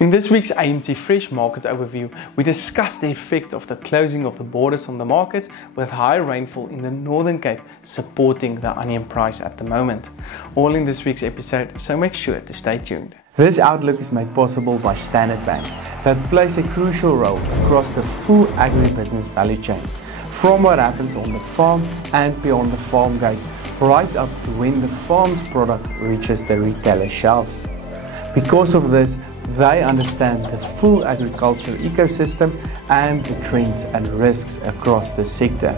In this week's AMT Fresh Market Overview, we discuss the effect of the closing of the borders on the markets with high rainfall in the Northern Cape supporting the onion price at the moment. All in this week's episode, so make sure to stay tuned. This outlook is made possible by Standard Bank that plays a crucial role across the full agribusiness value chain, from what happens on the farm and beyond the farm gate, right up to when the farm's product reaches the retailer shelves. Because of this, they understand the full agriculture ecosystem and the trends and risks across the sector,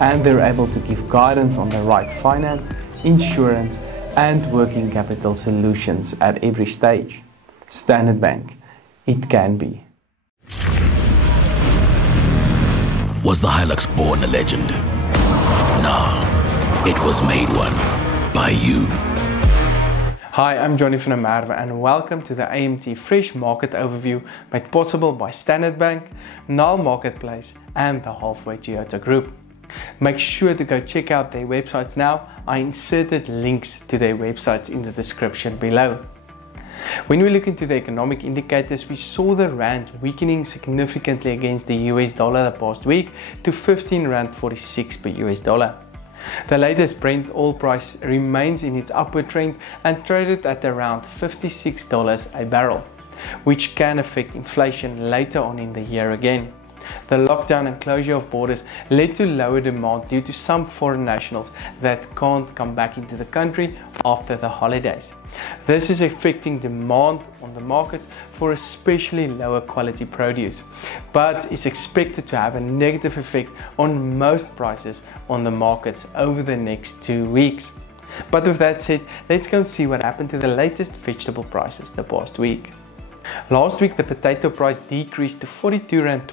and they're able to give guidance on the right finance, insurance and working capital solutions at every stage. Standard Bank, it can be. Was the Hilux born a legend? No, it was made one by you. Hi, I'm Johnny van der Merwe and welcome to the AMT Fresh Market Overview made possible by Standard Bank, Nile Marketplace and the Halfway Toyota Group. Make sure to go check out their websites now. I inserted links to their websites in the description below. When we look into the economic indicators, we saw the rand weakening significantly against the US dollar the past week to 15.46 rand per US dollar. The latest Brent oil price remains in its upward trend and traded at around $56 a barrel, which can affect inflation later on in the year again. The lockdown and closure of borders led to lower demand due to some foreign nationals that can't come back into the country after the holidays. This is affecting demand on the market for especially lower quality produce, but is expected to have a negative effect on most prices on the markets over the next 2 weeks. But with that said, let's go and see what happened to the latest vegetable prices the past week. Last week the potato price decreased to 42.12 rand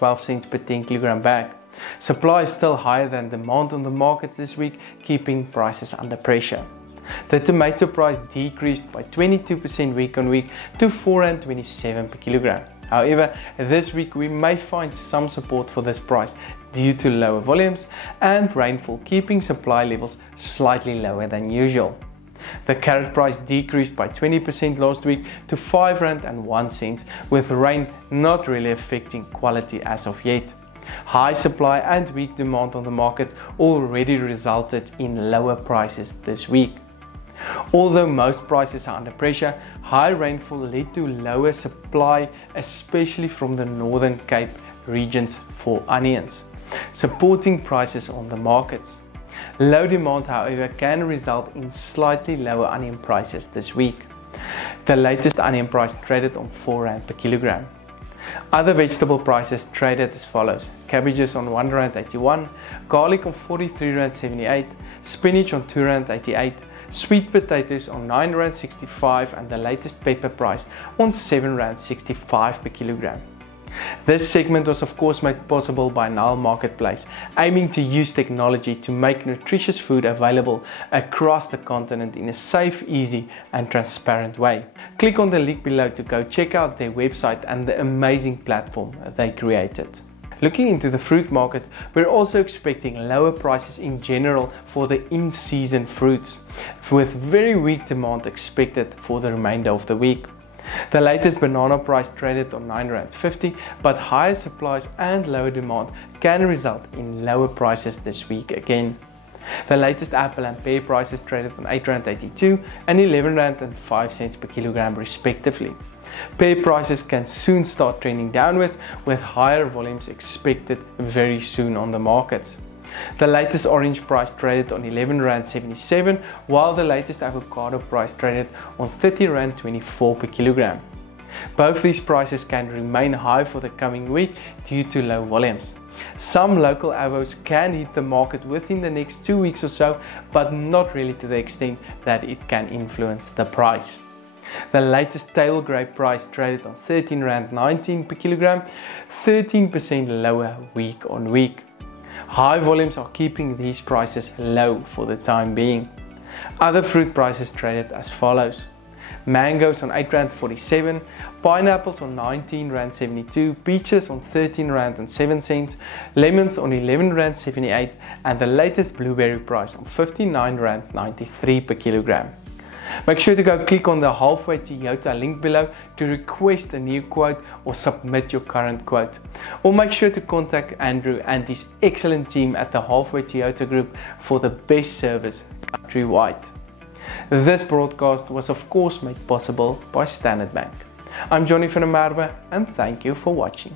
per 10 kg bag. Supply is still higher than demand on the markets this week, keeping prices under pressure. The tomato price decreased by 22% week on week to 4.27 rand per kilogram. However, this week we may find some support for this price due to lower volumes and rainfall, keeping supply levels slightly lower than usual. The carrot price decreased by 20% last week to 5.01 rand, with rain not really affecting quality as of yet. High supply and weak demand on the markets already resulted in lower prices this week. Although most prices are under pressure, high rainfall led to lower supply, especially from the Northern Cape regions for onions, supporting prices on the markets. Low demand, however, can result in slightly lower onion prices this week. The latest onion price traded on 4 rand per kilogram. Other vegetable prices traded as follows: cabbages on 1.81 rand, garlic on 43.78 rand, spinach on 2.88 rand, sweet potatoes on 9.65 rand, and the latest pepper price on 7.65 rand per kilogram. This segment was of course made possible by Nile Marketplace, aiming to use technology to make nutritious food available across the continent in a safe, easy and transparent way. Click on the link below to go check out their website and the amazing platform they created. Looking into the fruit market, we're also expecting lower prices in general for the in-season fruits, with very weak demand expected for the remainder of the week. The latest banana price traded on 9.50 rand, but higher supplies and lower demand can result in lower prices this week again. The latest apple and pear prices traded on 8.82 rand and 11.05 rand per kilogram respectively. Pear prices can soon start trending downwards, with higher volumes expected very soon on the markets. The latest orange price traded on 11.77 rand, while the latest avocado price traded on 30.24 rand per kilogram. Both these prices can remain high for the coming week due to low volumes. Some local avos can hit the market within the next 2 weeks or so, but not really to the extent that it can influence the price. The latest table grape price traded on 13.19 rand per kilogram, 13% lower week on week. High volumes are keeping these prices low for the time being. Other fruit prices traded as follows: mangoes on 8.47 rand, pineapples on 19.72 rand, peaches on 13.07 rand, lemons on 11.78 rand, and the latest blueberry price on 59.93 rand per kilogram. Make sure to go click on the Halfway Toyota link below to request a new quote or submit your current quote. Or make sure to contact Andrew and his excellent team at the Halfway Toyota Group for the best service countrywide. This broadcast was of course made possible by Standard Bank. I'm Johnny van der Merwe and thank you for watching.